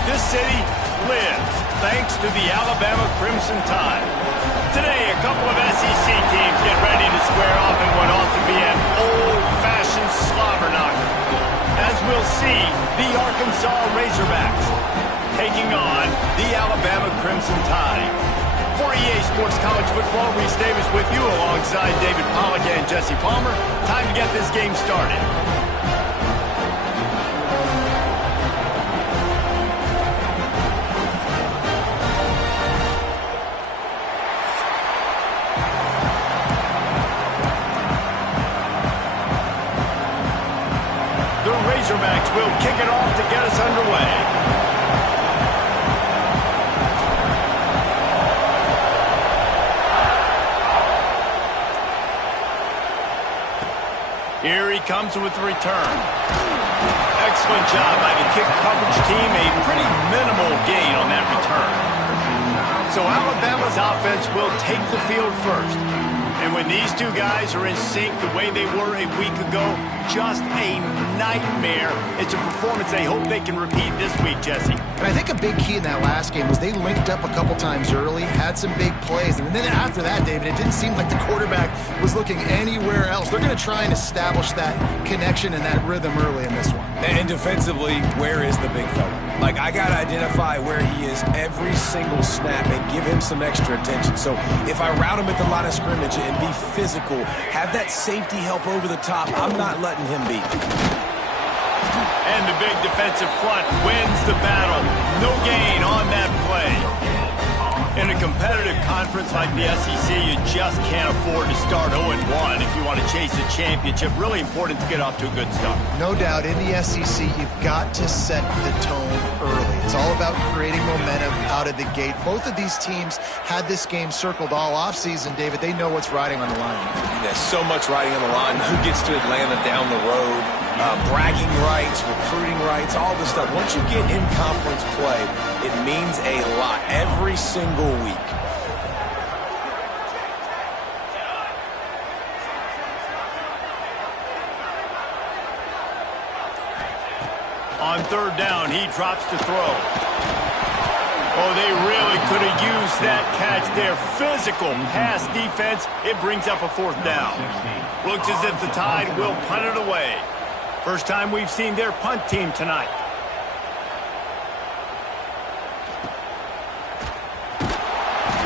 but this city lives thanks to the Alabama Crimson Tide. Today, a couple of SEC teams get ready to square off in what ought to be an old-fashioned slobber knocker. As we'll see, the Arkansas Razorbacks taking on the Alabama Crimson Tide. For EA Sports College Football, Reese Davis with you alongside David Pollack and Jesse Palmer. Time to get this game started. The Razorbacks will kick it off to get us underway. Here he comes with the return. Excellent job by the kick coverage team. A pretty minimal gain on that return. So Alabama's offense will take the field first. And when these two guys are in sync the way they were a week ago, just a nightmare. It's a performance they hope they can repeat this week, Jesse. And I think a big key in that last game was they linked up a couple times early, had some big plays. And then after that, David, it didn't seem like the quarterback was looking anywhere else. They're going to try and establish that connection and that rhythm early in this one. And defensively, where is the big fella? Like, I got to identify where he is every single snap and give him some extra attention. So if I route him at the line of scrimmage and be physical, have that safety help over the top, I'm not letting him beat. And the big defensive front wins the battle. No gain on that play. In a competitive conference like the SEC, you just can't afford to start 0-1 if you want to chase a championship. Really important to get off to a good start. No doubt, in the SEC, you've got to set the tone early. It's all about creating momentum out of the gate. Both of these teams had this game circled all offseason, David. They know what's riding on the line. There's so much riding on the line. Who gets to Atlanta down the road? Bragging rights, recruiting rights, all this stuff. Once you get in conference play, it means a lot every single week. On third down, he drops to throw. Oh, they really could have used that catch there. Physical pass defense. It brings up a fourth down. Looks as if the Tide will punt it away. First time we've seen their punt team tonight.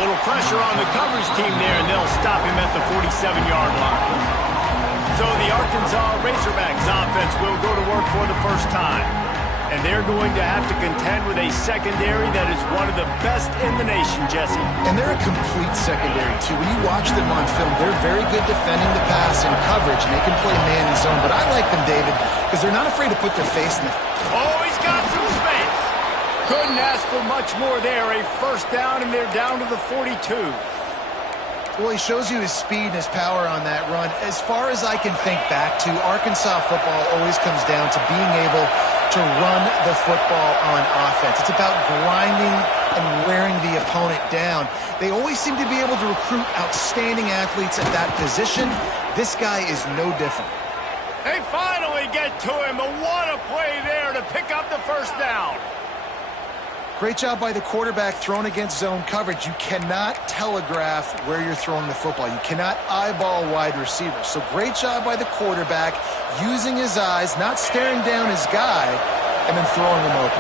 Little pressure on the coverage team there, and they'll stop him at the 47-yard line. So the Arkansas Razorbacks offense will go to work for the first time. And they're going to have to contend with a secondary that is one of the best in the nation, Jesse. And they're a complete secondary, too. When you watch them on film, they're very good defending the pass and coverage, and they can play man and zone. But I like them, David, because they're not afraid to put their face in the... Oh, he's got some space. Couldn't ask for much more there. A first down, and they're down to the 42. Well, he shows you his speed and his power on that run. As far as I can think back to, Arkansas football always comes down to being able to run the football on offense. It's about grinding and wearing the opponent down. They always seem to be able to recruit outstanding athletes at that position. This guy is no different. They finally get to him, but what a play there to pick up the first down. Great job by the quarterback thrown against zone coverage. You cannot telegraph where you're throwing the football. You cannot eyeball wide receivers. So great job by the quarterback using his eyes, not staring down his guy, and then throwing him open.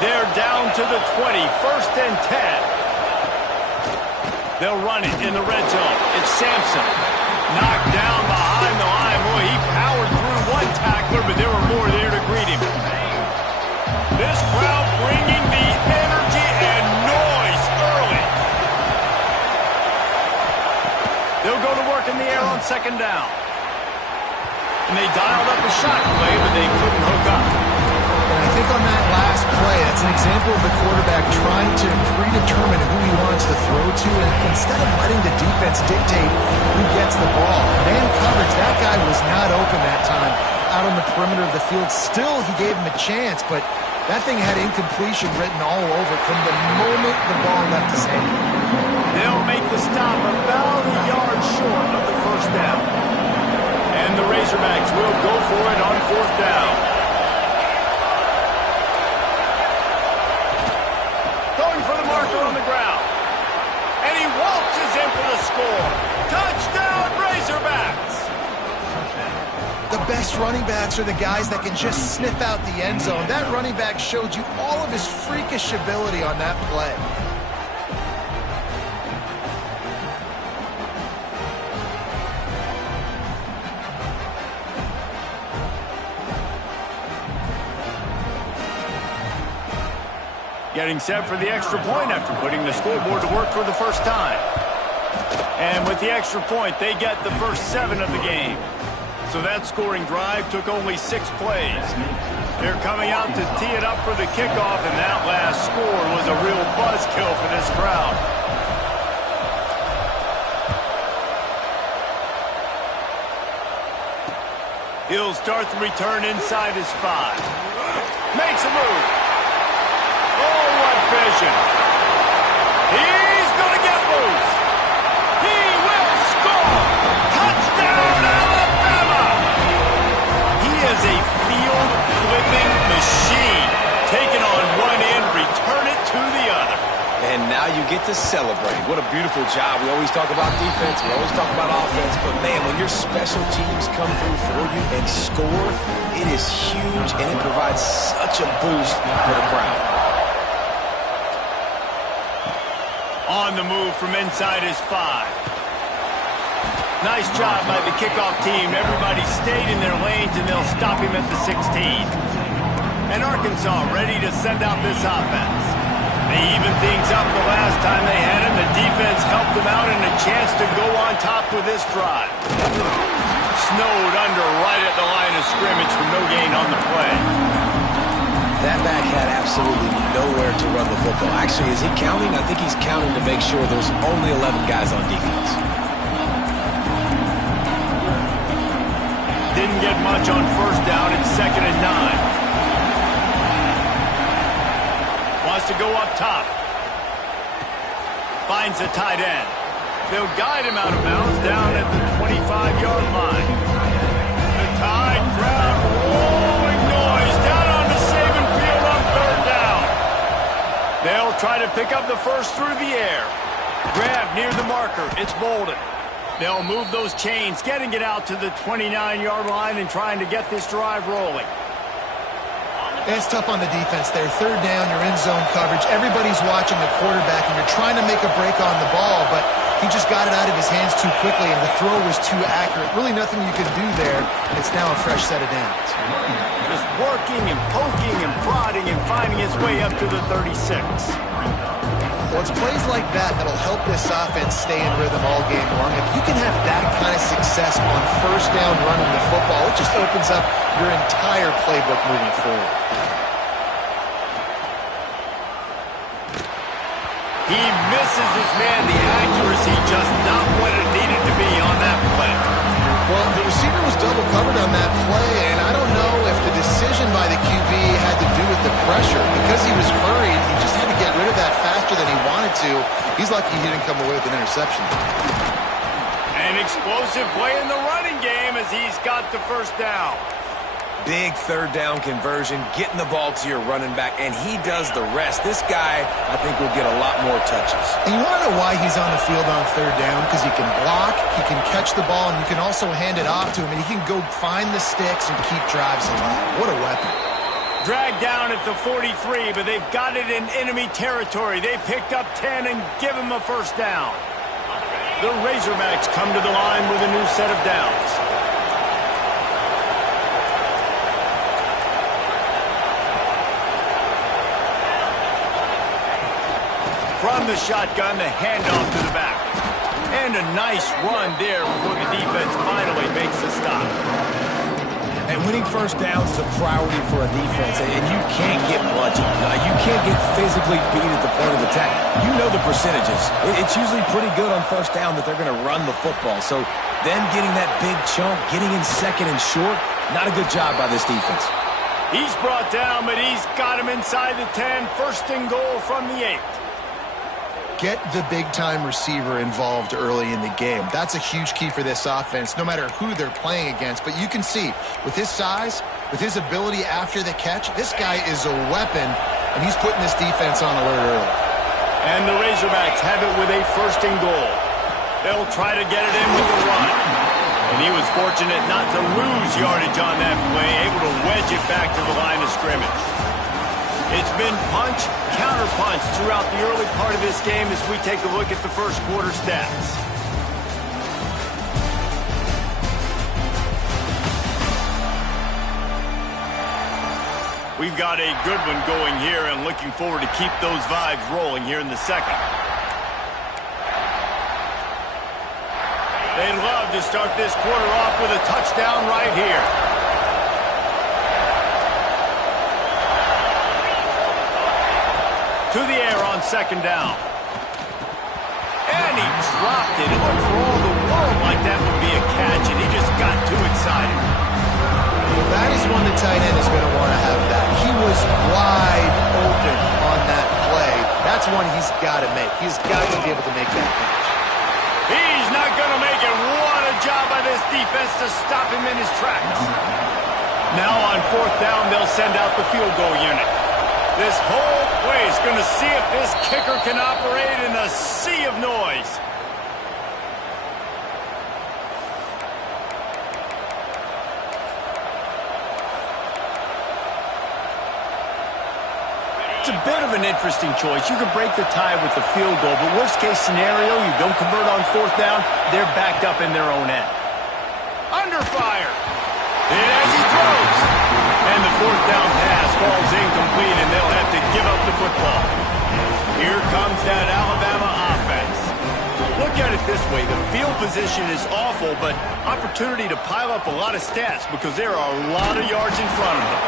They're down to the 20, first and 10. They'll run it in the red zone. It's Sampson. Knocked down behind the line. Boy, he powered through one tackler, but there were more there to greet him. This crowd bringing the energy and noise early. They'll go to work in the air on second down. And they dialed up a shot play, but they couldn't hook up. And I think on that last play, that's an example of the quarterback trying to predetermine who he wants to throw to, and instead of letting the defense dictate who gets the ball. Man coverage, that guy was not open that time out on the perimeter of the field. Still, he gave him a chance, but that thing had incompletion written all over it from the moment the ball left his hand. They'll make the stop about a yard short of the first down. And the Razorbacks will go for it on fourth down. best running backs are the guys that can just sniff out the end zone. That running back showed you all of his freakish ability on that play. Getting set for the extra point after putting the scoreboard to work for the first time. And with the extra point, they get the first 7 of the game. So that scoring drive took only 6 plays. They're coming out to tee it up for the kickoff, and that last score was a real buzzkill for this crowd. He'll start the return inside his 5. Makes a move. Oh, what vision. He's going to get loose. He will score. Touchdown, Alabama. He is a field-flipping machine. Take it on one end, return it to the other. And now you get to celebrate. What a beautiful job. We always talk about defense. We always talk about offense. But, man, when your special teams come through for you and score, it is huge, and it provides such a boost for the crowd. On the move from inside his 5. Nice job by the kickoff team. Everybody stayed in their lanes, and they'll stop him at the 16. And Arkansas ready to send out this offense. They evened things up the last time they had him. The defense helped them out and a chance to go on top with this drive. Snowed under right at the line of scrimmage for no gain on the play. That back had absolutely nowhere to run the football. Actually, is he counting? I think he's counting to make sure there's only 11 guys on defense. Didn't get much on first down. It's 2nd and 9. Wants to go up top. Finds a tight end. They'll guide him out of bounds down at the 25-yard line. The Tide crowd rolling noise down on the Saban field on 3rd down. They'll try to pick up the first through the air. Grab near the marker. It's Bolden. They'll move those chains, getting it out to the 29-yard line and trying to get this drive rolling. It's tough on the defense there. 3rd down, you're in zone coverage. Everybody's watching the quarterback, and you're trying to make a break on the ball, but he just got it out of his hands too quickly, and the throw was too accurate. Really nothing you can do there. It's now a fresh set of downs. Just working and poking and prodding and finding his way up to the 36. Well, it's plays like that that'll help this offense stay in rhythm all game long. If you can have that kind of success on 1st down running the football, it just opens up your entire playbook moving forward. He misses his man. The accuracy just not what it needed to be on that play. Well, the receiver was double covered on that play, and I don't know if the decision by the QB had to do with the pressure. Because he was hurried, he just had to get rid of that faster than he wanted to. He's lucky he didn't come away with an interception. An explosive play in the running game as he's got the first down. Big 3rd down conversion, getting the ball to your running back, and he does the rest. This guy, I think, will get a lot more touches. And you want to know why he's on the field on 3rd down? Because he can block, he can catch the ball, and you can also hand it off to him, and he can go find the sticks and keep drives alive. What a weapon. Dragged down at the 43, but they've got it in enemy territory. They picked up 10 and give him a first down. The Razorbacks come to the line with a new set of downs. From the shotgun, the handoff to the back. And a nice run there before the defense finally makes the stop. And winning first downs is a priority for a defense, and you can't get bludgeoned. You can't get physically beat at the point of attack. You know the percentages. It's usually pretty good on first down that they're going to run the football. So then getting that big chunk, getting in 2nd and short, not a good job by this defense. He's brought down, but he's got him inside the 10. 1st and goal from the 8. Get the big-time receiver involved early in the game. That's a huge key for this offense, no matter who they're playing against. But you can see, with his size, with his ability after the catch, this guy is a weapon, and he's putting this defense on alert early. And the Razorbacks have it with a 1st and goal. They'll try to get it in with the run. And he was fortunate not to lose yardage on that play, able to wedge it back to the line of scrimmage. It's been punch, counter-punch throughout the early part of this game as we take a look at the first quarter stats. We've got a good one going here and looking forward to keep those vibes rolling here in the second. They'd love to start this quarter off with a touchdown right here. To the air on second down. And he dropped it. It looked for all the world like that would be a catch, and he just got too excited. Well, that is one the tight end is going to want to have back. He was wide open on that play. That's one he's got to make. He's got to be able to make that catch. He's not going to make it. What a job by this defense to stop him in his tracks. Now on fourth down, they'll send out the field goal unit. This whole play is going to see if this kicker can operate in a sea of noise. It's a bit of an interesting choice. You can break the tie with the field goal, but worst case scenario, you don't convert on fourth down, they're backed up in their own end. Under fire. And as he throws. And the fourth down pass falls incomplete, and they'll have to give up the football. Here comes that Alabama offense. Look at it this way. The field position is awful, but opportunity to pile up a lot of stats because there are a lot of yards in front of them.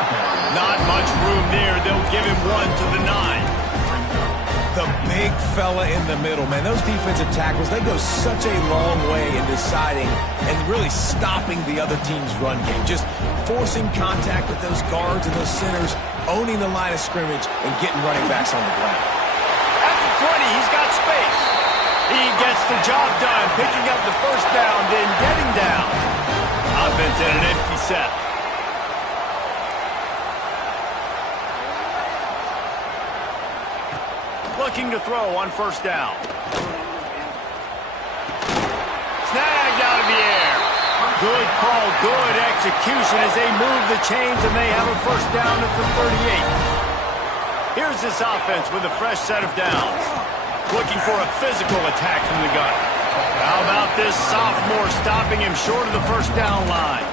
Not much room there. They'll give him one to the 9. The big fella in the middle, man. Those defensive tackles, they go such a long way in deciding and really stopping the other team's run game. Just forcing contact with those guards and those centers, owning the line of scrimmage, and getting running backs on the ground. At the 20, he's got space. He gets the job done, picking up the first down, then getting down. Offense at an empty set. Looking to throw on first down. Snagged out of the air. Good call, good execution as they move the chains and they have a first down at the 38. Here's this offense with a fresh set of downs. Looking for a physical attack from the gun. How about this sophomore stopping him short of the first down line?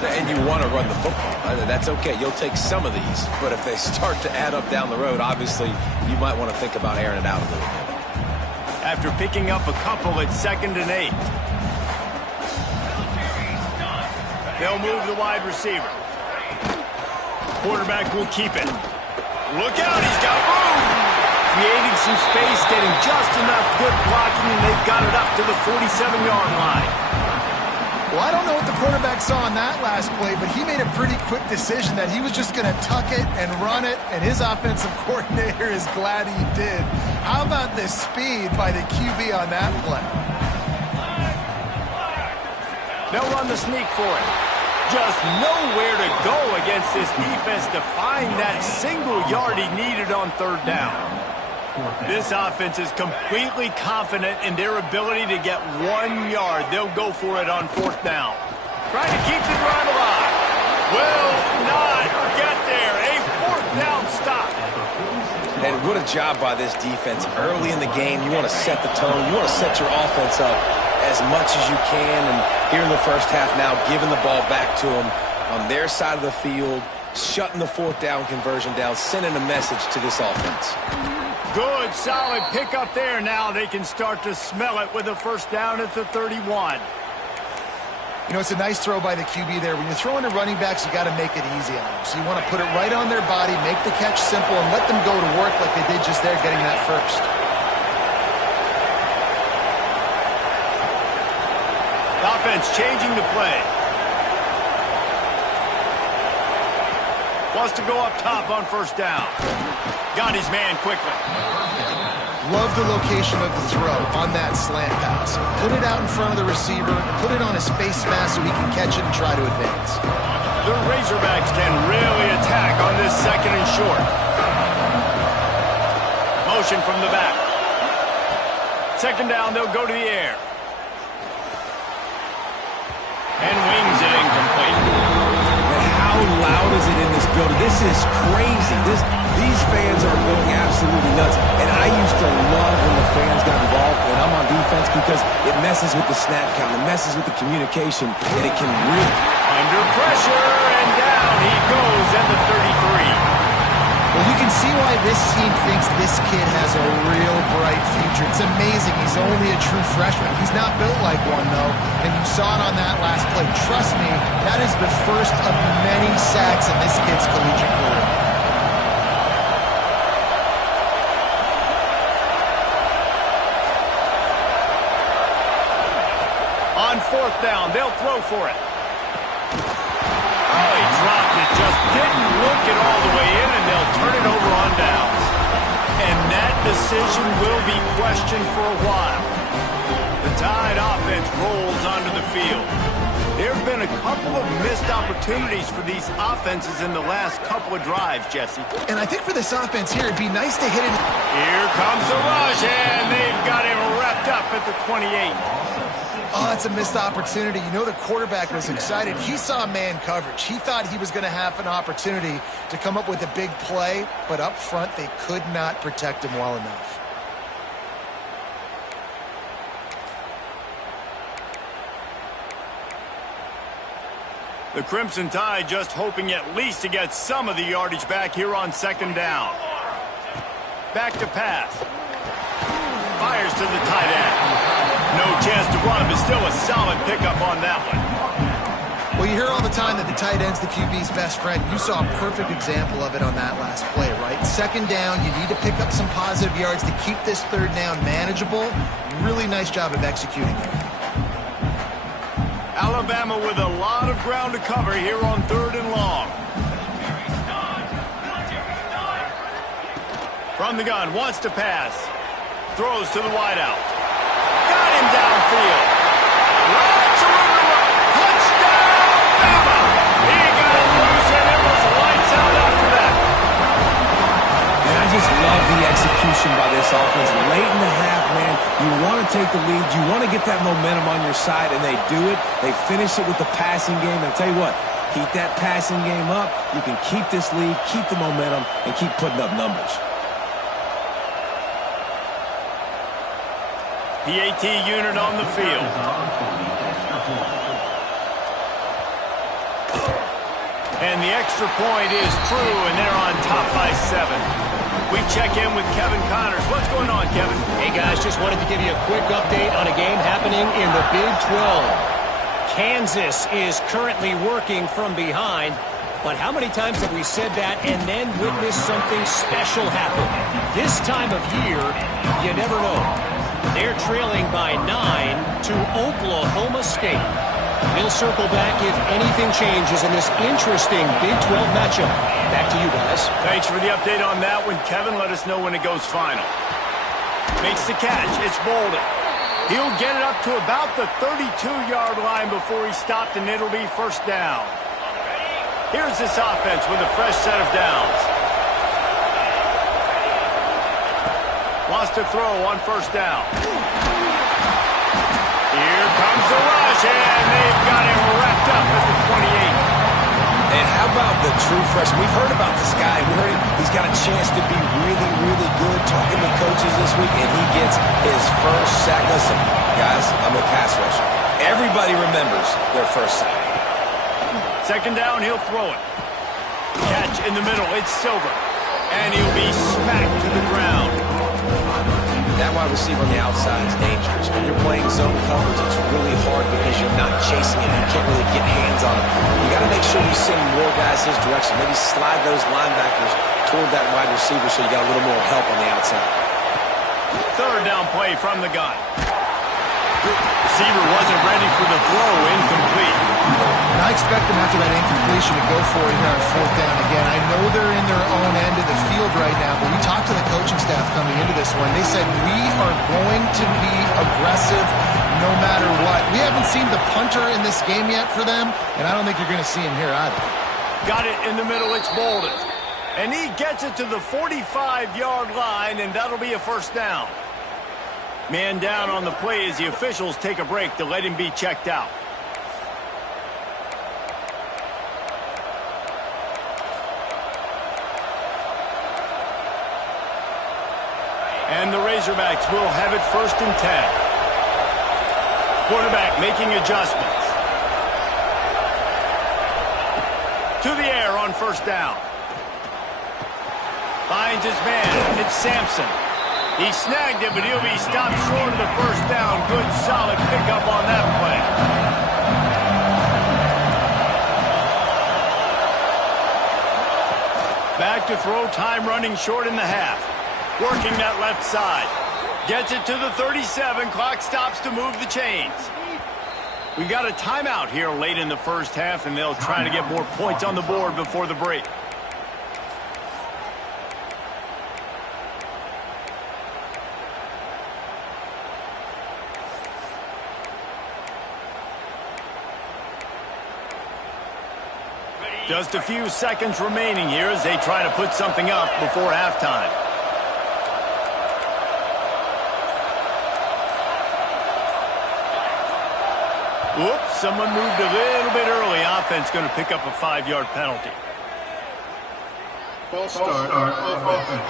And you want to run the football. That's okay. You'll take some of these. But if they start to add up down the road, obviously, you might want to think about airing it out a little bit. After picking up a couple at 2nd and 8. They'll move the wide receiver. Quarterback will keep it. Look out, he's got room. Creating some space, getting just enough good blocking, and they've got it up to the 47-yard line. Well, I don't know what the quarterback saw on that last play, but he made a pretty quick decision that he was just going to tuck it and run it, and his offensive coordinator is glad he did. How about the speed by the QB on that play? They'll run the sneak for it. Just nowhere to go against this defense to find that single yard he needed on third down. This offense is completely confident in their ability to get 1 yard. They'll go for it on fourth down. Trying to keep the drive alive. Will not get there. A fourth down stop. And what a job by this defense. Early in the game, you want to set the tone. You want to set your offense up as much as you can. And here in the first half now, giving the ball back to them on their side of the field, shutting the fourth down conversion down, sending a message to this offense. Good, solid pickup there. Now they can start to smell it with a first down at the 31. You know, it's a nice throw by the QB there. When you're throwing to running backs, you got to make it easy on them. So you want to put it right on their body, make the catch simple, and let them go to work like they did just there, getting that first. Offense changing the play. Wants to go up top on first down. Got his man quickly. Love the location of the throw on that slant pass. Put it out in front of the receiver, put it on his face mask so he can catch it and try to advance. The Razorbacks can really attack on this 2nd and short. Motion from the back. 2nd down, they'll go to the air. And wings it incomplete. And how loud is it in this building? This is crazy. These fans are going absolutely nuts. And I used to love when the fans got involved when I'm on defense because it messes with the snap count. It messes with the communication, and it can really... Under pressure, and down he goes at the 33. Well, you can see why this team thinks this kid has a real bright future. It's amazing. He's only a true freshman. He's not built like one, though, and you saw it on that last play. Trust me, that is the first of many sacks in this kid's collegiate career. On 4th down, they'll throw for it. Oh, he dropped it. Just didn't look it all the way in, and they'll turn it over on downs. And that decision will be questioned for a while. The Tide offense rolls onto the field. There have been a couple of missed opportunities for these offenses in the last couple of drives, Jesse. And I think for this offense here, it'd be nice to hit it. Here comes the rush, and they've got him wrapped up at the 28. Oh, it's a missed opportunity. You know the quarterback was excited. He saw man coverage. He thought he was going to have an opportunity to come up with a big play, but up front they could not protect him well enough. The Crimson Tide just hoping at least to get some of the yardage back here on 2nd down. Back to pass. Fires to the tight end. No chance to run, but still a solid pickup on that one. Well, you hear all the time that the tight end's the QB's best friend. You saw a perfect example of it on that last play, right? 2nd down, you need to pick up some positive yards to keep this 3rd down manageable. Really nice job of executing it. Alabama with a lot of ground to cover here on 3rd and long. From the gun, wants to pass. Throws to the wideout. Got him downfield. Lots of room to run. Touchdown, Bama! He got it loose, and it was lights out after that. And I just love the execution by this offense. Late in the half, man, you want to take the lead. You want to get that momentum on your side, and they do it. They finish it with the passing game. And I'll tell you what, keep that passing game up. You can keep this lead, keep the momentum, and keep putting up numbers. PAT unit on the field. And the extra point is true, and they're on top by 7. We check in with Kevin Connors. What's going on, Kevin? Hey, guys, just wanted to give you a quick update on a game happening in the Big 12. Kansas is currently working from behind, but how many times have we said that and then witnessed something special happen? This time of year, you never know. They're trailing by 9 to Oklahoma State. We'll circle back if anything changes in this interesting Big 12 matchup. Back to you guys. Thanks for the update on that one, Kevin. Let us know when it goes final. Makes the catch. It's Bolden. He'll get it up to about the 32-yard line before he stopped, and it'll be 1st down. Here's this offense with a fresh set of downs. Wants to throw on 1st down. Here comes the rush, and they've got him wrapped up at the 28. And how about the true freshman? We've heard about this guy. We heard he's got a chance to be really, really good. Talking to coaches this week, and he gets his first sack. Listen, guys, I'm a pass rusher. Everybody remembers their first sack. 2nd down, he'll throw it. Catch in the middle, it's Silver. And he'll be smacked to the ground. That wide receiver on the outside is dangerous. When you're playing zone coverage, it's really hard because you're not chasing him. You can't really get hands on him. You got to make sure you send more guys his direction. Maybe slide those linebackers toward that wide receiver so you got a little more help on the outside. 3rd down play from the gun. Receiver wasn't ready for the throw, incomplete. And I expect them after that incompletion to go for it here on 4th down again. I know they're in their own end of the field right now, but we talked to the coaching staff coming into this one. They said, we are going to be aggressive no matter what. We haven't seen the punter in this game yet for them, and I don't think you're going to see him here either. Got it in the middle, it's Bolden. And he gets it to the 45-yard line, and that'll be a 1st down. Man down on the play as the officials take a break to let him be checked out. And the Razorbacks will have it 1st and 10. Quarterback making adjustments. To the air on 1st down. Finds his man. It's Sampson. He snagged it, but he'll be stopped short of the 1st down. Good, solid pickup on that play. Back to throw, time running short in the half. Working that left side. Gets it to the 37. Clock stops to move the chains. We've got a timeout here late in the 1st half, and they'll try to get more points on the board before the break. Just a few seconds remaining here as they try to put something up before halftime. Whoops, someone moved a little bit early. Offense going to pick up a 5-yard penalty. False start on offense.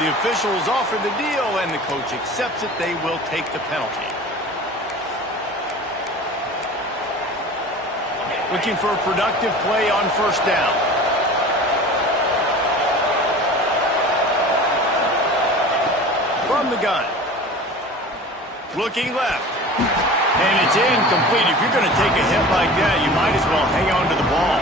The officials offer the deal, and the coach accepts it. They will take the penalty. Looking for a productive play on 1st down. From the gun. Looking left. And it's incomplete. If you're going to take a hit like that, you might as well hang on to the ball.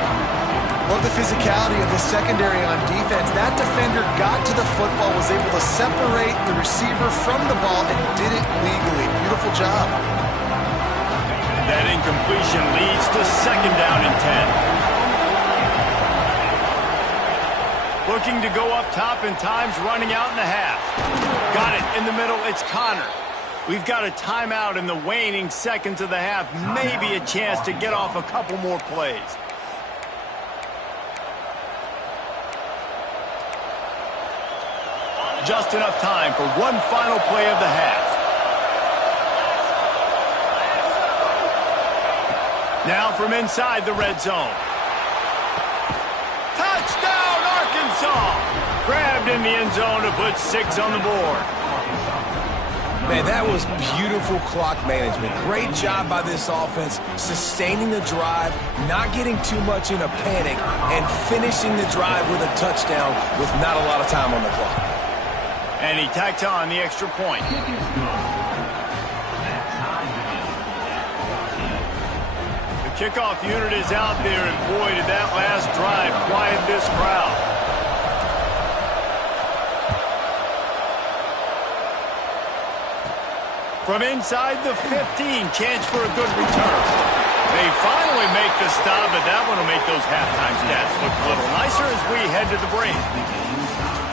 Love the physicality of the secondary on defense. That defender got to the football, was able to separate the receiver from the ball, and did it legally. Beautiful job. That incompletion leads to 2nd down and 10. Looking to go up top, and time's running out in the half. Got it in the middle. It's Connor. We've got a timeout in the waning seconds of the half. Maybe a chance to get off a couple more plays. Just enough time for one final play of the half. Now from inside the red zone. Touchdown, Arkansas! Grabbed in the end zone to put 6 on the board. Man, that was beautiful clock management. Great job by this offense, sustaining the drive, not getting too much in a panic, and finishing the drive with a touchdown with not a lot of time on the clock. And he tacks on the extra point. The kickoff unit is out there, and boy, did that last drive quiet this crowd. From inside the 15, chance for a good return. They finally make the stop, but that one will make those halftime stats look a little nicer as we head to the break.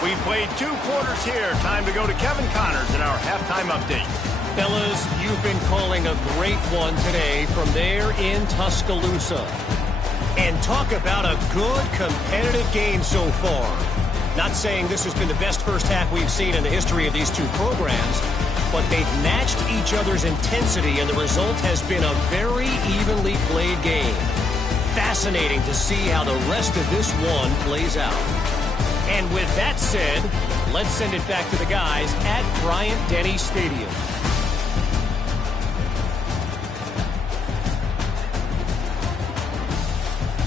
We've played 2 quarters here. Time to go to Kevin Connors in our halftime update. Fellas, you've been calling a great one today from there in Tuscaloosa. And talk about a good competitive game so far. Not saying this has been the best first half we've seen in the history of these 2 programs, but they've matched each other's intensity, and the result has been a very evenly played game. Fascinating to see how the rest of this one plays out. And with that said, let's send it back to the guys at Bryant-Denny Stadium.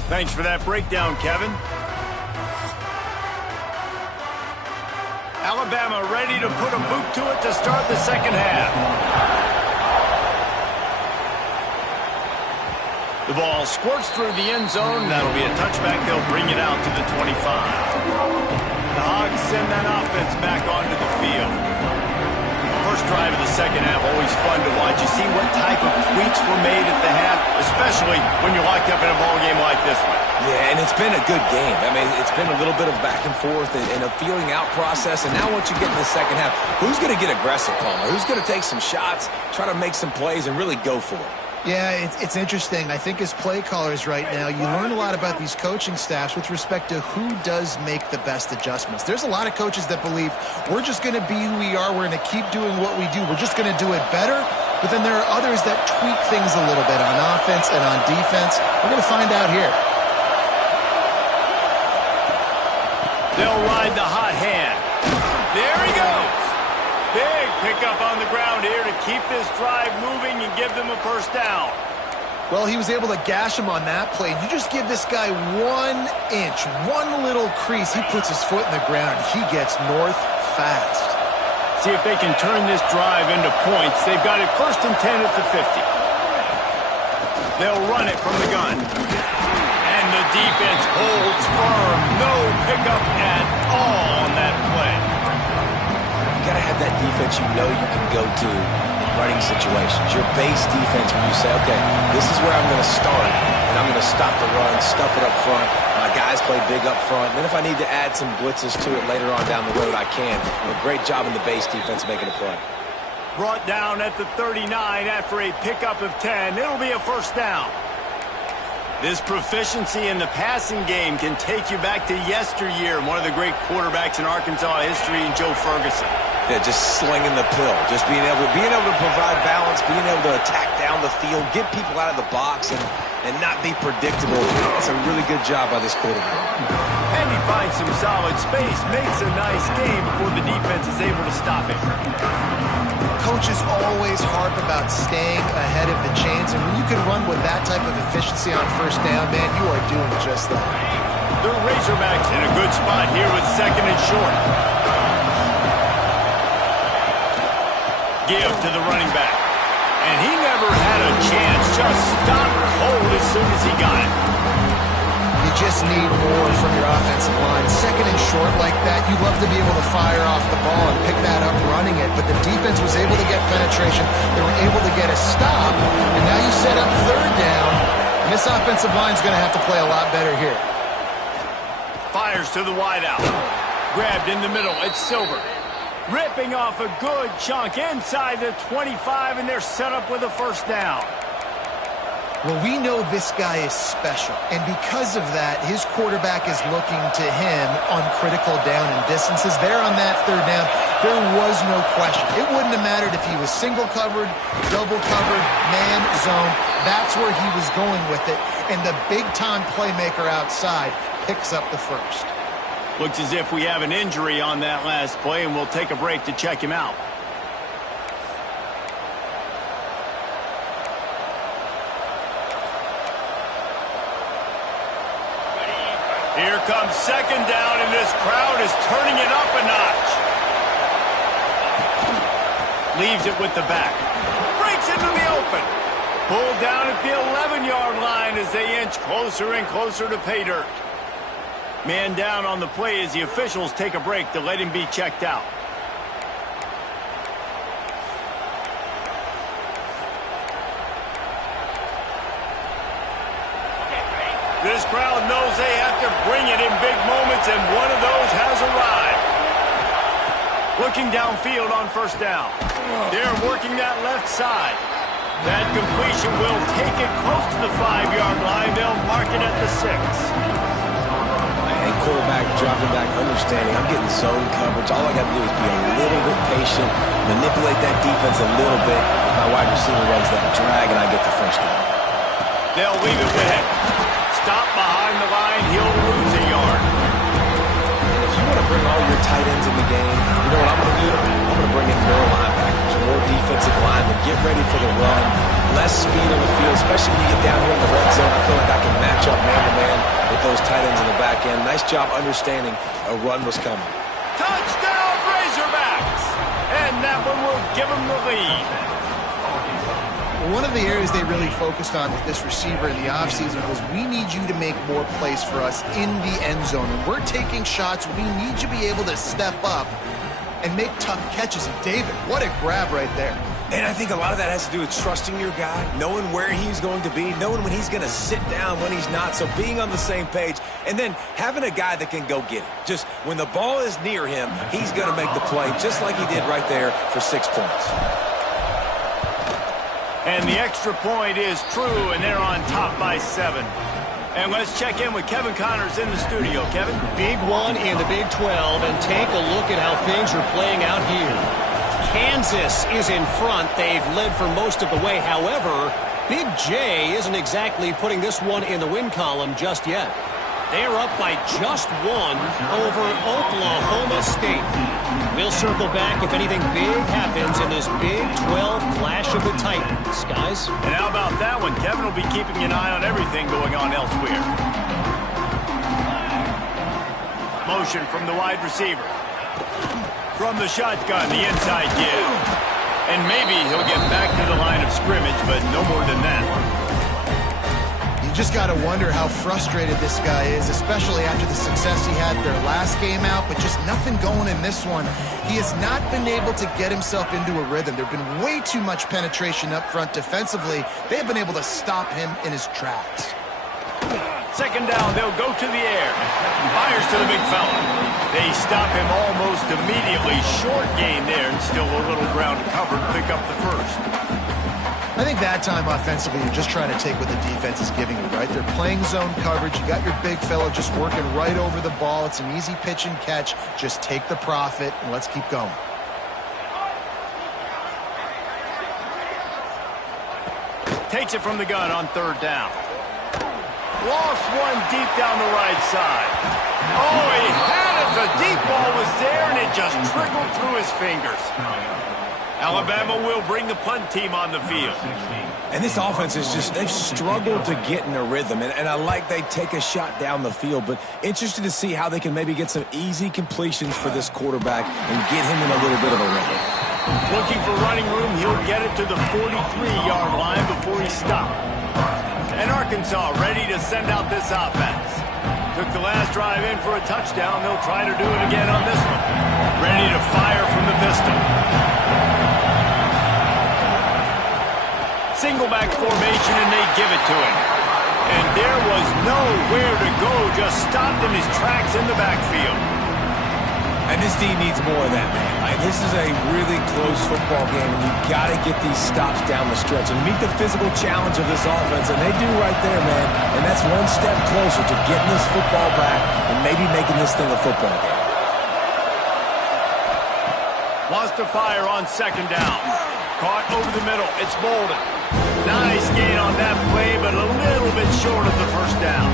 Thanks for that breakdown, Kevin. Alabama ready to put a boot to it to start the second half. The ball squirts through the end zone. That'll be a touchback. They'll bring it out to the 25. The Hogs send that offense back onto the field. First drive of the second half, always fun to watch. You see what type of tweaks were made at the half, especially when you're locked up in a ball game like this one. Yeah, and it's been a good game. I mean, it's been a little bit of back and forth and a feeling out process. And now once you get in the second half, who's going to get aggressive, Palmer? Who's going to take some shots, try to make some plays, and really go for it? Yeah, it's interesting. I think as play callers right now, you learn a lot about these coaching staffs with respect to who does make the best adjustments. There's a lot of coaches that believe we're just going to be who we are. We're going to keep doing what we do. We're just going to do it better. But then there are others that tweak things a little bit on offense and on defense. We're going to find out here. They'll ride the hot hand. There he goes. Big pickup on the ground here to keep this drive moving and give them a first down. Well, he was able to gash him on that play. You just give this guy 1 inch, one little crease. He puts his foot in the ground. He gets north fast. See if they can turn this drive into points. They've got it 1st and 10 at the 50. They'll run it from the gun. And the defense holds firm. No pickup at all on that play. You got to have that defense you know you can go to in running situations. Your base defense when you say, okay, this is where I'm going to start, and I'm going to stop the run, stuff it up front. My guys play big up front. And then if I need to add some blitzes to it later on down the road, I can. A great job in the base defense making a play. Brought down at the 39 after a pickup of 10. It'll be a first down. This proficiency in the passing game can take you back to yesteryear, one of the great quarterbacks in Arkansas history, Joe Ferguson. Yeah, just slinging the pill, just being able to provide balance, being able to attack down the field, get people out of the box, and not be predictable. That's a really good job by this quarterback. And he finds some solid space, makes a nice game before the defense is able to stop it. Coaches always harp about staying ahead of the chains, and when you can run with that type of efficiency on first down, man, you are doing just that. The Razorbacks in a good spot here with 2nd and short. Give to the running back. And he never had a chance, just stopped cold as soon as he got it. You just need more from your offensive line. 2nd and short like that, you'd love to be able to fire off the ball and pick that up running it, but the defense was able to get penetration. They were able to get a stop, and now you set up 3rd down, and this offensive line is going to have to play a lot better here. Fires to the wideout. Grabbed in the middle. It's Silver. Ripping off a good chunk inside the 25, and they're set up with a first down. Well, we know this guy is special, and because of that, his quarterback is looking to him on critical down and distances. There on that 3rd down, there was no question. It wouldn't have mattered if he was single covered, double covered, man, zone. That's where he was going with it, and the big-time playmaker outside picks up the first. Looks as if we have an injury on that last play, and we'll take a break to check him out. Here comes 2nd down, and this crowd is turning it up a notch. Leaves it with the back. Breaks into the open. Pulled down at the 11-yard line as they inch closer and closer to pay dirt. Man down on the play as the officials take a break to let him be checked out. This crowd knows they have to bring it in big moments, and one of those has arrived. Looking downfield on first down. They're working that left side. That completion will take it close to the 5-yard line. They'll mark it at the 6. And quarterback dropping back, understanding I'm getting zone coverage. All I got to do is be a little bit patient, manipulate that defense a little bit. My wide receiver runs that drag, and I get the first down. They'll leave it with him. Stop behind the line. He'll lose a yard. And if you want to bring all your tight ends in the game, you know what I'm going to do? I'm going to bring in more linebackers, more defensive linemen, get ready for the run, less speed on the field, especially when you get down here in the red zone. I feel like I can match up man-to-man with those tight ends in the back end. Nice job understanding a run was coming. Touchdown, Razorbacks! And that one will give them the lead. One of the areas they really focused on with this receiver in the offseason was we need you to make more plays for us in the end zone. When we're taking shots, we need you to be able to step up and make tough catches. And David, what a grab right there. And I think a lot of that has to do with trusting your guy, knowing where he's going to be, knowing when he's going to sit down, when he's not. So being on the same page, and then having a guy that can go get it. Just when the ball is near him, he's going to make the play, just like he did right there for 6 points. And the extra point is true, and they're on top by 7. And let's check in with Kevin Connors in the studio. Kevin? Big one in the Big 12, and take a look at how things are playing out here. Kansas is in front. They've led for most of the way. However, Big J isn't exactly putting this one in the win column just yet. They're up by just one over Oklahoma State. We'll circle back if anything big happens in this Big 12 clash of the Titans, guys. And how about that one? Kevin will be keeping an eye on everything going on elsewhere. Motion from the wide receiver. From the shotgun, the inside give. And maybe he'll get back to the line of scrimmage, but no more than that. You just got to wonder how frustrated this guy is, especially after the success he had their last game out, but just nothing going in this one. He has not been able to get himself into a rhythm. There's been way too much penetration up front defensively. They have been able to stop him in his tracks. Second down, they'll go to the air. Fires to the big fella. They stop him almost immediately. Short gain there, and still a little ground to cover to pick up the first. I think that time offensively, you're just trying to take what the defense is giving you, right? They're playing zone coverage. You got your big fella just working right over the ball. It's an easy pitch and catch. Just take the profit, and let's keep going. Takes it from the gun on third down. Lost one deep down the right side. Oh, he had it. The deep ball was there, and it just trickled through his fingers. Alabama will bring the punt team on the field. And this offense is just, they've struggled to get in a rhythm. And I like they take a shot down the field, but interested to see how they can maybe get some easy completions for this quarterback and get him in a little bit of a rhythm. Looking for running room, he'll get it to the 43-yard line before he stopped. And Arkansas ready to send out this offense. Took the last drive in for a touchdown. They'll try to do it again on this one. Ready to fire from the pistol. Single back formation, and they give it to him. And there was nowhere to go, just stopped in his tracks in the backfield. And this team needs more of that, man. This is a really close football game, and you've got to get these stops down the stretch and meet the physical challenge of this offense, and they do right there, man. And that's one step closer to getting this football back and maybe making this thing a football game. Wants to fire on second down. Caught over the middle. It's Bolden. Nice gain on that play, but a little bit short of the first down.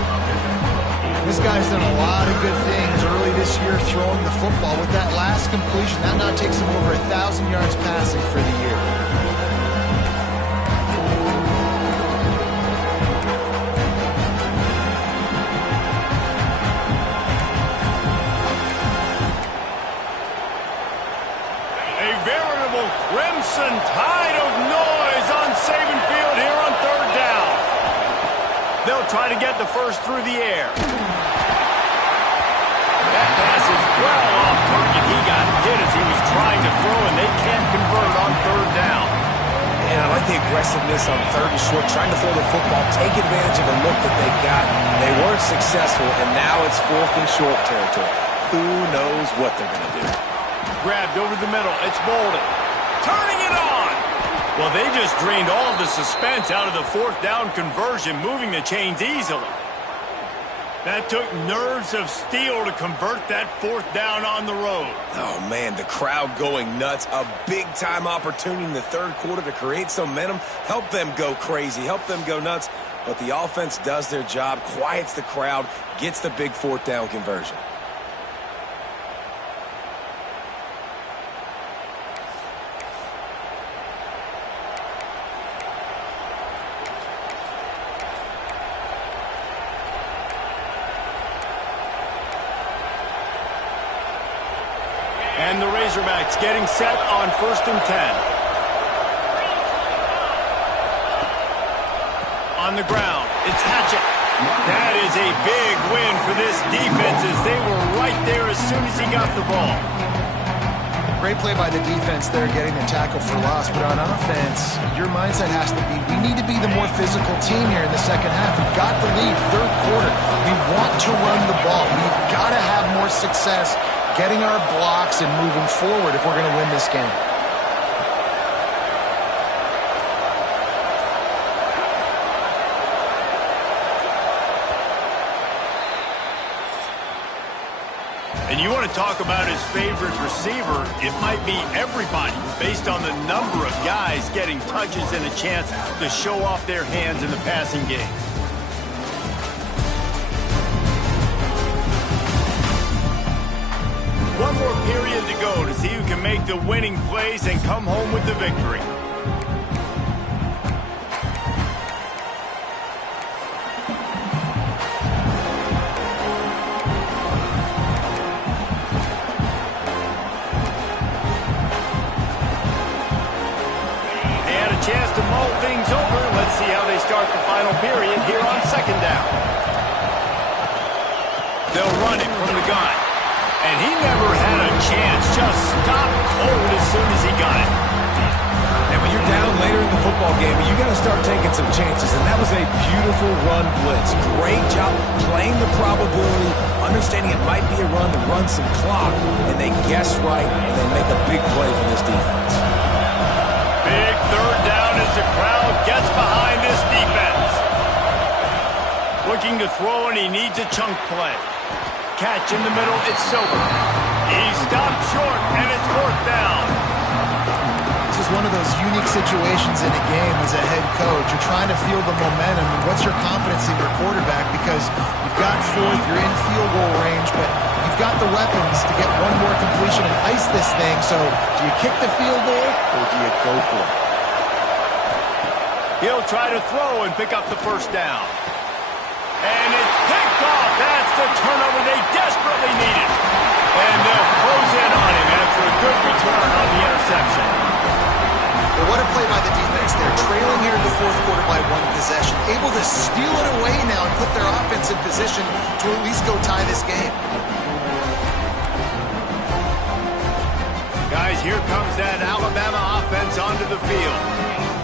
This guy's done a lot of good things early this year throwing the football. With that last completion, that now takes him over 1,000 yards passing for the year. A veritable crimson tide of noise on Saban Field here on third down. They'll try to get the first through the air. That pass is well off target. He got hit as he was trying to throw, and they can't convert on third down. And I like the aggressiveness on third and short, trying to throw the football, take advantage of a look that they got. They weren't successful, and now it's fourth and short territory. Who knows what they're going to do? Grabbed over the middle. It's Bolden. Turning it on. Well, they just drained all of the suspense out of the fourth down conversion, moving the chains easily. That took nerves of steel to convert that fourth down on the road. Oh, man, the crowd going nuts. A big-time opportunity in the third quarter to create some momentum, help them go crazy, help them go nuts. But the offense does their job, quiets the crowd, gets the big fourth down conversion. And the Razorbacks getting set on 1st and 10. On the ground, it's Hatchett. That is a big win for this defense as they were right there as soon as he got the ball. Great play by the defense there, getting the tackle for loss. But on offense, your mindset has to be, we need to be the more physical team here in the second half. We've got the lead, third quarter. We want to run the ball. We've got to have more success getting our blocks and moving forward if we're going to win this game. And you want to talk about his favorite receiver, it might be everybody based on the number of guys getting touches and a chance to show off their hands in the passing game. winning plays and come home with the victory. Chance to mull things over. Let's see how they start the final period here on second down. They'll run it from the gun. And he never had a chance. Just stopped cold as soon as he got it. And when you're down later in the football game, you got to start taking some chances. And that was a beautiful run blitz. Great job playing the probability, understanding it might be a run to run some clock. And they guess right, and they make a big play for this defense. Big third down as the crowd gets behind this defense. Looking to throw, and he needs a chunk play. Catch in the middle, it's Silver. He stopped short, and it's fourth down. This is one of those unique situations in a game as a head coach. You're trying to feel the momentum, and what's your confidence in your quarterback? Because you've got fourth, you're in field goal range, but you've got the weapons to get one more completion and ice this thing. So do you kick the field goal, or do you go for it? He'll try to throw and pick up the first down. And it's picked off. That's the turnover they desperately needed. And they'll close in on him after a good return on the interception. Well, what a play by the defense there. Trailing here in the fourth quarter by one possession. Able to steal it away now and put their offense in position to at least go tie this game. Guys, here comes that Alabama offense onto the field.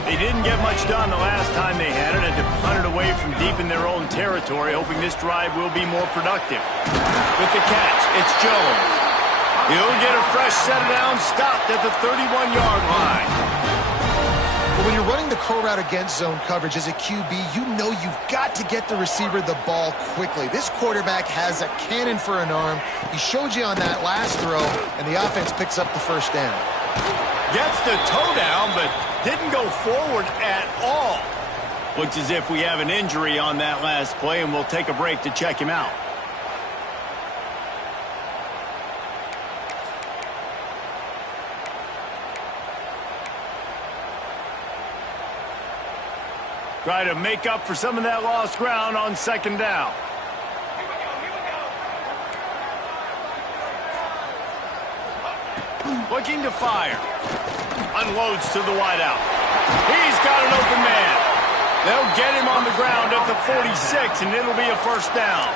They didn't get much done the last time they had it, and to punt it away from deep in their own territory, hoping this drive will be more productive. With the catch, it's Jones. He'll get a fresh set of downs, stopped at the 31-yard line. But when you're running the curl route against zone coverage as a QB, you know you've got to get the receiver the ball quickly. This quarterback has a cannon for an arm. He showed you on that last throw, and the offense picks up the first down. Gets the toe down, but didn't go forward at all. Looks as if we have an injury on that last play, and we'll take a break to check him out. Try to make up for some of that lost ground on second down. Looking to fire. Unloads to the wideout. He's got an open man. They'll get him on the ground at the 46, and it'll be a first down.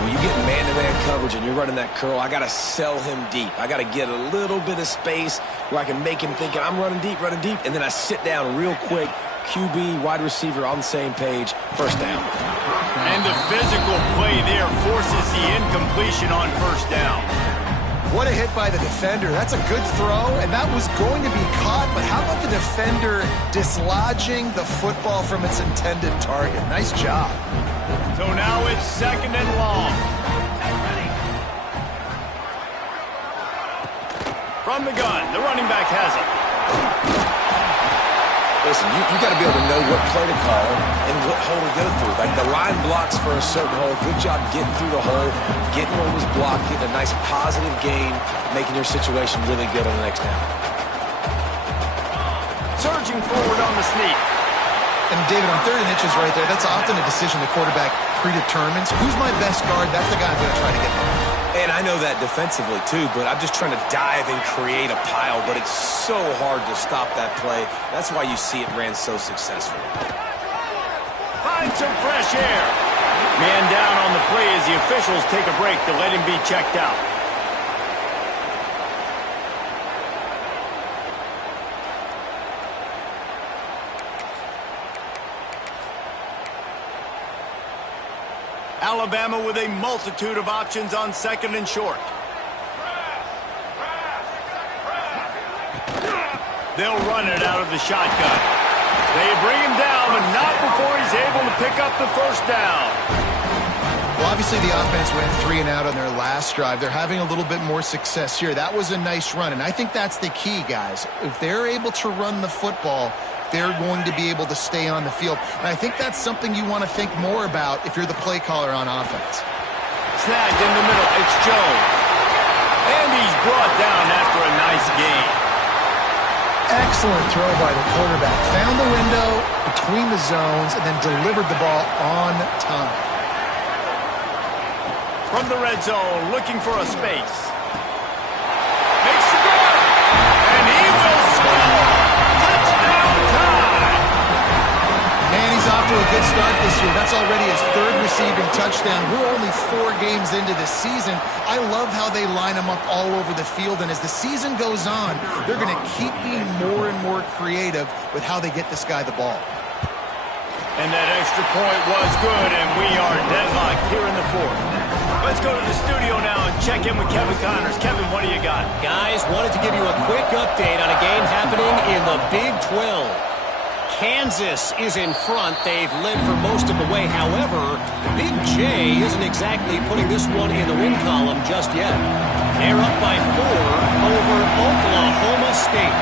When you get man-to-man coverage and you're running that curl, I got to sell him deep. I got to get a little bit of space where I can make him think I'm running deep, and then I sit down real quick. QB, wide receiver on the same page, first down. And the physical play there forces the incompletion on first down. What a hit by the defender. That's a good throw, and that was going to be caught, but how about the defender dislodging the football from its intended target? Nice job. So now it's second and long. From the gun, the running back has it. Listen, you got to be able to know what play to call and what hole to go through. Like the line blocks for a certain hole. Good job getting through the hole, getting what was blocked, getting a nice positive gain, making your situation really good on the next down. Surging forward on the sneak. And David, on third and inches right there, that's often a decision the quarterback predetermines. Who's my best guard? That's the guy I'm going to try to get behind. And I know that defensively, too, but I'm just trying to dive and create a pile, but it's so hard to stop that play. That's why you see it ran so successfully. Find some fresh air. Man down on the play as the officials take a break to let him be checked out. Alabama with a multitude of options on second and short. They'll run it out of the shotgun. They bring him down, but not before he's able to pick up the first down. Well, obviously the offense went 3 and out on their last drive. They're having a little bit more success here. That was a nice run, and I think that's the key, guys. If they're able to run the football, they're going to be able to stay on the field. And I think that's something you want to think more about if you're the play caller on offense. Snagged in the middle. It's Jones. And he's brought down after a nice gain. Excellent throw by the quarterback. Found the window between the zones and then delivered the ball on time. From the red zone, looking for a space. Makes the grab. And he will score. Touchdown time. Man, he's off to a good start this year. That's already his third receiving touchdown. We're only 4 games into the season. I love how they line him up all over the field, and as the season goes on, they're going to keep being more and more creative with how they get this guy the ball. And that extra point was good, and we are deadlocked here in the fourth. Let's go to the studio now and check in with Kevin Connors. Kevin, what do you got? Guys, wanted to give you a quick update on a game happening in the Big 12. Kansas is in front. They've led for most of the way. However, Big J isn't exactly putting this one in the win column just yet. They're up by 4 over Oklahoma State.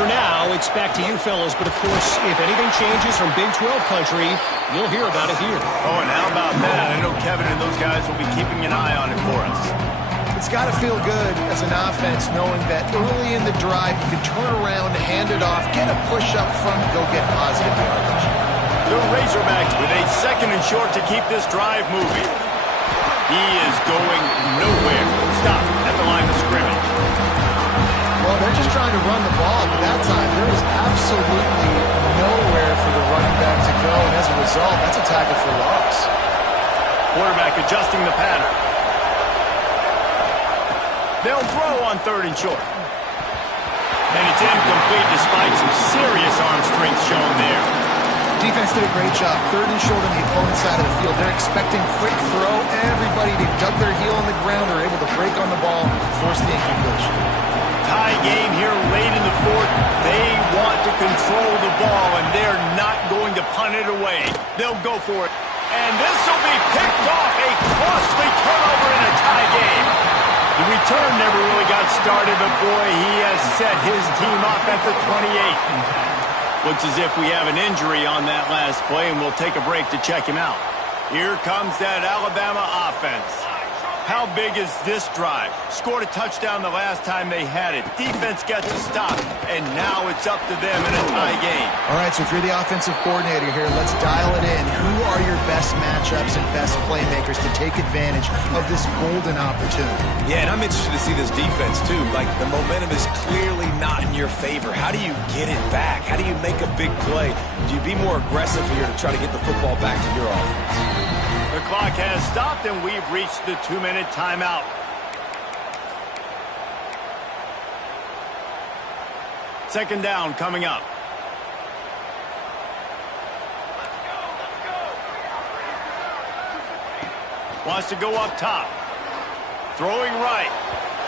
For now, it's back to you fellas, but of course, if anything changes from Big 12 country, you'll hear about it here. Oh, and how about that? I know Kevin and those guys will be keeping an eye on it for us. It's got to feel good as an offense knowing that early in the drive you can turn around, hand it off, get a push up front, go get positive yardage. The Razorbacks with a 2nd and short to keep this drive moving. He is going nowhere. Stop at the line of scrimmage. Well, they're just trying to run the ball, but that time there is absolutely nowhere for the running back to go, and as a result, that's a tackle for loss. Quarterback adjusting the pattern. They'll throw on 3rd and short. And it's incomplete despite some serious arm strength shown there. Defense did a great job. 3rd and short on the opponent's side of the field. They're expecting quick throw. Everybody, they dug their heel on the ground, are able to break on the ball, force the incompletion. Tie game here late in the fourth. They want to control the ball, and they're not going to punt it away. They'll go for it. And this will be picked off. A costly turnover in a tie game. The return never really got started, but boy, he has set his team up at the 28. Looks as if we have an injury on that last play, and we'll take a break to check him out. Here comes that Alabama offense. How big is this drive? Scored a touchdown the last time they had it. Defense gets a stop, and now it's up to them in a tie game. All right, so if you're the offensive coordinator here, let's dial it in. Who are your best matchups and best playmakers to take advantage of this golden opportunity? Yeah, and I'm interested to see this defense, too. Like, the momentum is clearly not in your favor. How do you get it back? How do you make a big play? Do you be more aggressive here to try to get the football back to your offense? The clock has stopped, and we've reached the 2-minute timeout. Second down coming up. Wants to go up top. Throwing right.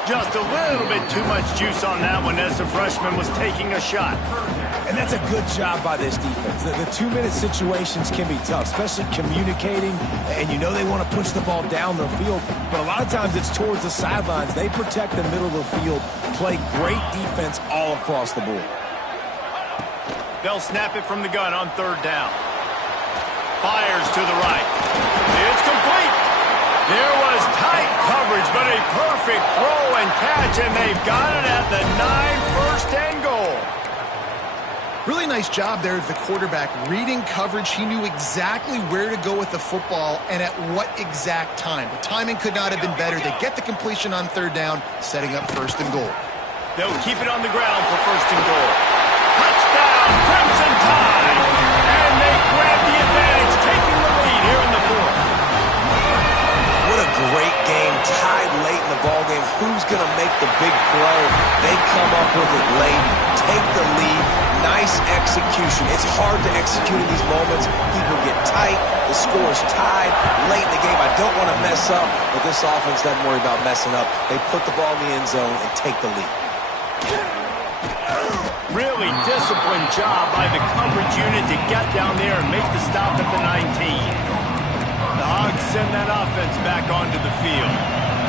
Just a little bit too much juice on that one as the freshman was taking a shot. And that's a good job by this defense. The 2-minute situations can be tough, especially communicating, and you know they want to push the ball down the field, but a lot of times it's towards the sidelines. They protect the middle of the field, play great defense all across the board. They'll snap it from the gun on 3rd down. Fires to the right. It's complete. There was tight coverage, but a perfect throw and catch, and they've got it at the 9, 1st and goal. Really nice job there of the quarterback. Reading coverage, he knew exactly where to go with the football and at what exact time. The timing could not have been better. They get the completion on 3rd down, setting up 1st and goal. They'll keep it on the ground for 1st and goal. Touchdown, Crimson Tide! And they grab the advantage, taking the lead here in the fourth. What a great game, tied late in the ballgame. Who's going to make the big play? They come up with it late, take the lead. Nice execution. It's hard to execute in these moments. People get tight. The score is tied late in the game. I don't want to mess up, but this offense doesn't worry about messing up. They put the ball in the end zone and take the lead. Really disciplined job by the coverage unit to get down there and make the stop at the 19. The Hogs send that offense back onto the field.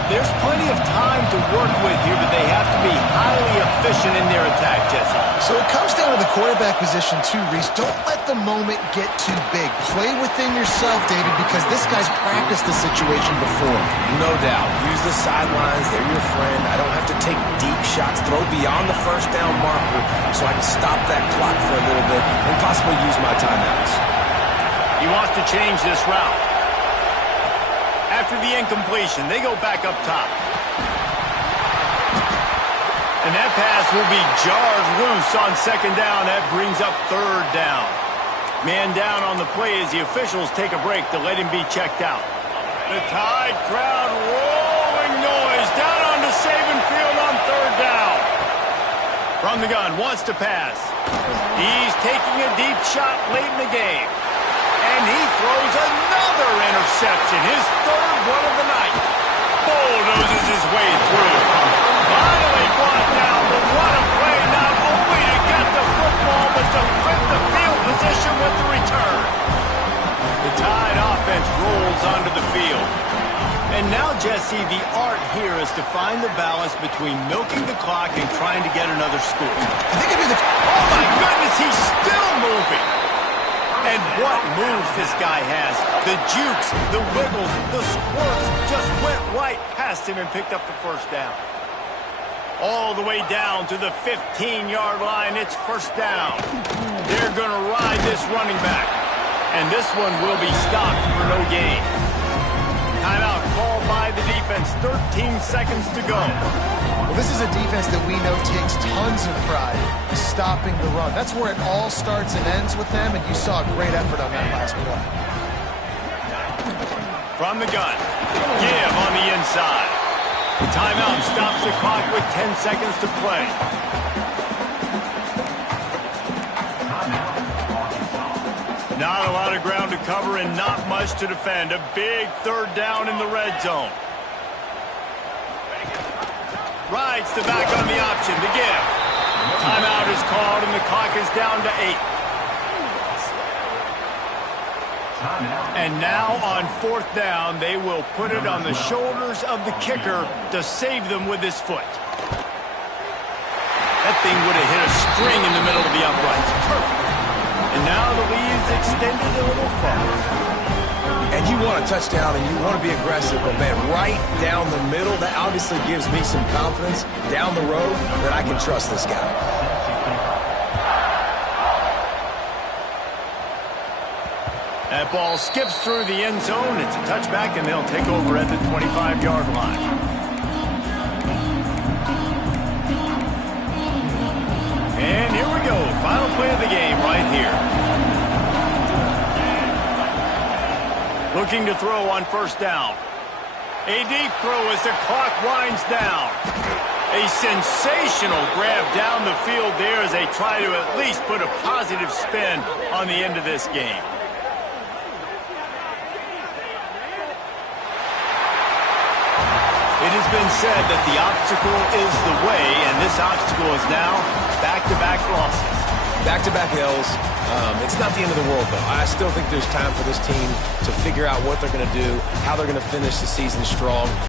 There's plenty of time to work with here, but they have to be highly efficient in their attack, Jesse. So it comes down to the quarterback position too, Reese. Don't let the moment get too big. Play within yourself, David, because this guy's practiced the situation before. No doubt. Use the sidelines. They're your friend. I don't have to take deep shots. Throw beyond the first down marker so I can stop that clock for a little bit and possibly use my timeouts. He wants to change this route. After the incompletion, they go back up top. And that pass will be jarred loose on second down. That brings up third down. Man down on the play as the officials take a break to let him be checked out. The Tide crowd rolling noise down onto Saban Field on third down. From the gun, wants to pass. He's taking a deep shot late in the game. And he throws another interception, his third one of the night. Bulldozes his way through. Finally brought down, but what a play, not only to get the football, but to flip the field position with the return. The Tide offense rolls onto the field. And now, Jesse, the art here is to find the balance between milking the clock and trying to get another score. Oh, my goodness, he's still moving. And what moves this guy has. The jukes, the wiggles, the squirts just went right past him and picked up the first down. All the way down to the 15-yard line. It's first down. They're going to ride this running back. And this one will be stopped for no gain. Timeout called by the defense. 13 seconds to go. Well, this is a defense that we know takes tons of pride stopping the run. That's where it all starts and ends with them, and you saw a great effort on that last play. From the gun, give on the inside. The timeout stops the clock with 10 seconds to play. Not a lot of ground to cover and not much to defend. A big third down in the red zone. Rides the back on the option to give. Timeout is called and the clock is down to 8. And now on fourth down, they will put it on the shoulders of the kicker to save them with his foot. That thing would have hit a string in the middle of the uprights. Perfect. And now the lead's extended a little farther. And you want a touchdown and you want to be aggressive, but man, right down the middle, that obviously gives me some confidence down the road that I can trust this guy. That ball skips through the end zone. It's a touchback, and they'll take over at the 25-yard line. And here we go. Final play of the game right here. Looking to throw on first down. A deep throw as the clock winds down. A sensational grab down the field there as they try to at least put a positive spin on the end of this game. It has been said that the obstacle is the way, and this obstacle is now back-to-back losses. Back-to-back L's. It's not the end of the world, though. I still think there's time for this team to figure out what they're going to do, how they're going to finish the season strong.